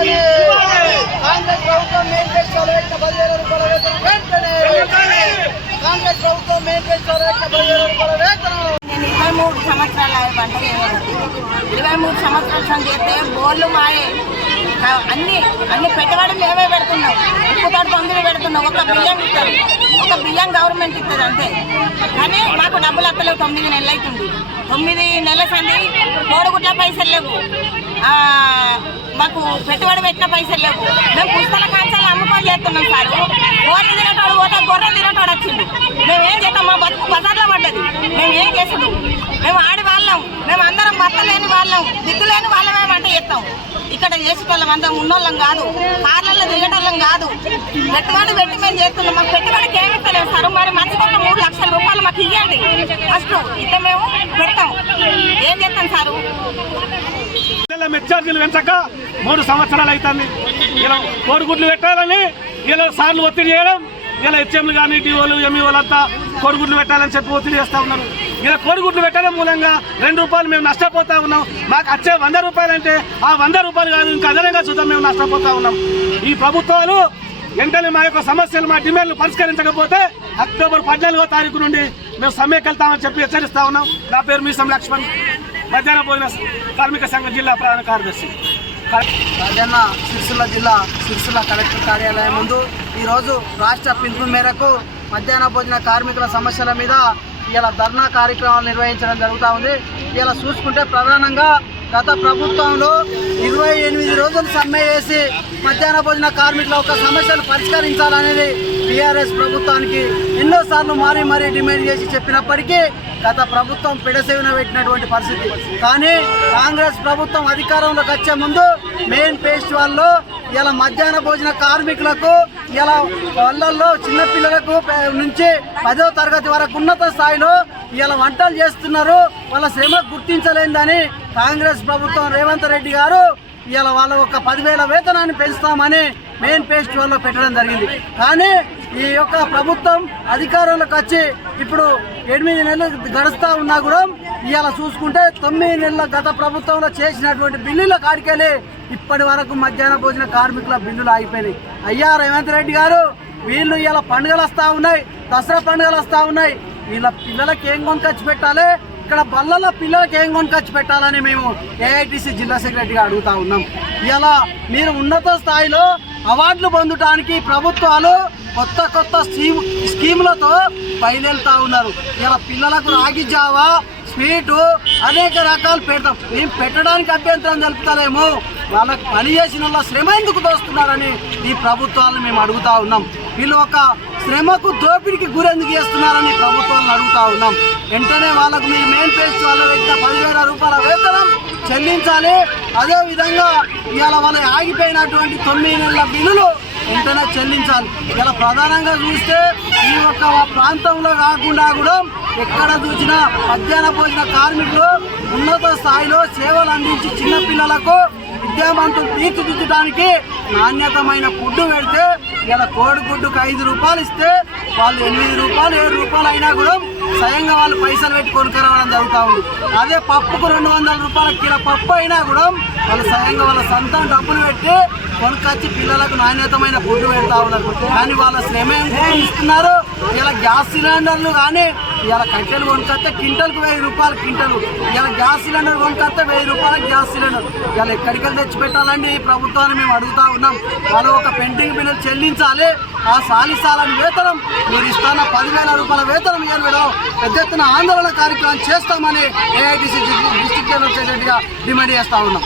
వెంటనే కాంగ్రెస్ ప్రభుత్వం మేనిఫెస్టోలో పెట్టిన పదివేల రూపాయల వేతనం వెంటనే కాంగ్రెస్ ప్రభుత్వం మేనిఫెస్టోలో పెట్టిన పదివేల రూపాయల వేతనం నేను ఇరవై మూడు సంవత్సరాల పంట ఇరవై మూడు సంవత్సరాల నుంచి చేస్తే బోర్లు మాయే. అన్ని అన్ని పెట్టుబడి మేమే పెడుతున్నాం. ఉప్పు ఉప్పుతోటి పందులు పెడుతున్నాం. ఒక బియ్యం ఇస్తారు. ఒక బియ్యం గవర్నమెంట్ ఇస్తుంది అంతే. కానీ మాకు డబ్బులు అత్తలేవు. తొమ్మిది నెలలు అవుతుంది. తొమ్మిది నెలల సంది కోడిగుడ్ల పైసలు లేవు. ఆ, మాకు పెట్టుబడి పెట్టిన పైసలు లేవు. మేము పుస్తల కాంచాలు అమ్ముకొని చేస్తున్నాం సార్. గొర్రె తినటోడు పోతే గొర్రె తినటోడు వచ్చింది మేము ఏం చేస్తాం? మా బతుకు బజార్లో పడ్డది. మేము ఏం చేసుడు మేము ఆడి వాళ్ళం. మేము అందరం భర్త లేని వాళ్ళం. దిక్కు లేని వాళ్ళమే వంట చేస్తాం. ఇక్కడ చేసేటోళ్ళం అందరం ఉన్నోళ్ళం కాదు. కార్లలో తిరగటోళ్ళం కాదు. పెట్టుబడి పెట్టి మేము చేస్తున్నాం. మాకు పెట్టుబడికి ఏమి ఇస్తలేము సార్. మరి మంచిగా మూడు లక్షల రూపాయలు మాకు ఇవ్వండి ఫస్ట్ ఇంత మేము పెడతాం. ఏం చేస్తాం సారు? మెచ్చార్జీలు పెంచక మూడు సంవత్సరాలు అవుతుంది ఇలా కోడిగుడ్లు పెట్టాలని ఇలా సార్లు ఒత్తిడి చేయడం ఇలా హెచ్ఎంలు కానీ డిఓలు ఎంఈఓలు అంతా కోడిగుడ్లు పెట్టాలని చెప్పి ఒత్తిడి చేస్తూ ఉన్నారు. ఇలా కోడిగుడ్లు పెట్టడం మూలంగా రెండు రూపాయలు మేము నష్టపోతా ఉన్నాం. మాకు వచ్చే వంద రూపాయలు అంటే ఆ వంద రూపాయలు కాదు ఇంకా అదనంగా చూద్దాం మేము నష్టపోతా ఉన్నాం. ఈ ప్రభుత్వాలు వెంటనే మా యొక్క సమస్యలు మా డిమాండ్లు పరిష్కరించకపోతే అక్టోబర్ పద్నాలుగో తారీఖు నుండి మేము సమ్మెకి వెళ్తామని చెప్పి హెచ్చరిస్తా ఉన్నాం. నా పేరు మీసం లక్ష్మణ్. మధ్యాహ్న భోజన కార్మిక సంఘ జిల్లా ప్రధాన కార్యదర్శి. రాజన్న సిరిసిల్ల జిల్లా సిరిసిల్ల కలెక్టర్ కార్యాలయం ముందు ఈరోజు రాష్ట్ర పిలుపు మేరకు మధ్యాహ్న భోజన కార్మికుల సమస్యల మీద ఇలా ధర్నా కార్యక్రమాలు నిర్వహించడం జరుగుతూ ఉంది. ఇలా చూసుకుంటే ప్రధానంగా గత ప్రభుత్వంలో ఇరవై ఎనిమిది రోజులు సమ్మె చేసి మధ్యాహ్న భోజన కార్మికుల యొక్క సమస్యలు పరిష్కరించాలనేది టీఆర్ఎస్ ప్రభుత్వానికి ఎన్నోసార్లు మారి మారి డిమాండ్ చేసి చెప్పినప్పటికీ గత ప్రభుత్వం పిడసేవిన పెట్టినటువంటి పరిస్థితి. కానీ కాంగ్రెస్ ప్రభుత్వం అధికారంలోకి వచ్చే ముందు మెయిన్ ఫెస్టివల్లో ఇలా మధ్యాహ్న భోజన కార్మికులకు ఇలా వాళ్ళల్లో చిన్నపిల్లలకు నుంచి పదో తరగతి వరకు ఉన్నత స్థాయిలో ఇలా వంటలు చేస్తున్నారు. వాళ్ళ శ్రమ గుర్తించలేదని కాంగ్రెస్ ప్రభుత్వం రేవంత్ రెడ్డి గారు ఇవాళ వాళ్ళ ఒక పదివేల వేతనాన్ని పెంచుతామని మెయిన్ ఫెస్టివల్లో పెట్టడం జరిగింది. కానీ ఈ యొక్క ప్రభుత్వం అధికారంలోకి వచ్చి ఇప్పుడు ఎనిమిది నెలలు గడుస్తూ ఉన్నా కూడా ఇవాళ చూసుకుంటే తొమ్మిది నెలల గత ప్రభుత్వంలో చేసినటువంటి బిల్లుల కాడికెళ్ళి ఇప్పటి వరకు మధ్యాహ్న భోజన కార్మికుల బిల్లులు ఆగిపోయినాయి. అయ్యా రేవంత్ రెడ్డి గారు వీళ్ళు ఇలా పండుగలు వస్తూ ఉన్నాయి దసరా పండుగలు వస్తూ ఉన్నాయి. వీళ్ళ పిల్లలకి ఏం కొనుకొచ్చి పెట్టాలి? ఇక్కడ బళ్ళలో పిల్లలకి ఏం కొనుకొచ్చి పెట్టాలని మేము ఏఐటీసీ జిల్లా సెక్రటరీగా అడుగుతా ఉన్నాం. ఇలా మీరు ఉన్నత స్థాయిలో అవార్డులు పొందడానికి ప్రభుత్వాలు కొత్త కొత్త స్కీమ్ స్కీములతో పైనెళ్తా ఉన్నారు. ఇలా పిల్లలకు రాగి జావా స్వీటు అనేక రకాలు పెడతాం. మేము పెట్టడానికి అభ్యంతరం తెలుపుతలేము. వాళ్ళకి పని చేసిన వాళ్ళ శ్రమ ఎందుకు దోస్తున్నారని ఈ ప్రభుత్వాలను మేము అడుగుతా ఉన్నాం. వీళ్ళు ఒక శ్రమకు దోపిడికి గురెందుకు చేస్తున్నారని ప్రభుత్వాలను అడుగుతా ఉన్నాం. వెంటనే వాళ్ళకు మీ మెయిన్ పేస్ట్ వాళ్ళ పెట్టిన పదివేల రూపాయల వేతనం చెల్లించాలి. అదేవిధంగా ఇవాళ వాళ్ళ ఆగిపోయినటువంటి తొమ్మిది నెలల బిల్లులు వెంటనే చెల్లించాలి. ఇలా ప్రధానంగా చూస్తే ఈ యొక్క ప్రాంతంలో కాకుండా కూడా ఎక్కడ చూసినా మధ్యాహ్న భోజన కార్మికులు ఉన్నత స్థాయిలో సేవలు అందించి చిన్నపిల్లలకు విద్యావంతులు తీర్చిదిద్దడానికి నాణ్యతమైన ఫుడ్ పెడితే ఇలా కోడి గుడ్డుకు ఐదు రూపాయలు ఇస్తే వాళ్ళు ఎనిమిది రూపాయలు ఏడు రూపాయలు అయినా కూడా స్వయంగా వాళ్ళు పైసలు పెట్టి కొనుక్కరావడం జరుగుతూ ఉంది అదే పప్పుకు రెండు వందల రూపాయల కిలో పప్పు అయినా కూడా వాళ్ళు స్వయంగా వాళ్ళ సొంతం డబ్బులు పెట్టి కొనుక్కొచ్చి పిల్లలకు నాణ్యతమైన ఫుడ్ పెడతా ఉన్నారు. కానీ వాళ్ళ శ్రమ ఇస్తున్నారు ఇలా గ్యాస్ సిలిండర్లు కానీ ఇవాళ కట్టెలు కొనుకొస్తే కింటల్కి వెయ్యి రూపాయలు కింటలు ఇవాళ గ్యాస్ సిలిండర్ కొనుకొస్తే వెయ్యి రూపాయలకు గ్యాస్ సిలిండర్. ఇవాళ ఎక్కడికి వెళ్ళి తెచ్చి పెట్టాలండి ఈ ప్రభుత్వాన్ని మేము అడుగుతా ఉన్నాం. వాళ్ళు ఒక పెండింగ్ బిల్లులు చెల్లించాలి. ఆ సాలిసాలని వేతనం. మీరు ఇస్తాన పదివేల రూపాయల వేతనం ఇవ్వడం మేడం పెద్ద ఎత్తున ఆందోళన కార్యక్రమం చేస్తామని ఏఐటీసీ డిస్ట్రిక్ట్ జనరల్ సెక్రటరీగా డిమాండ్ చేస్తా ఉన్నాం.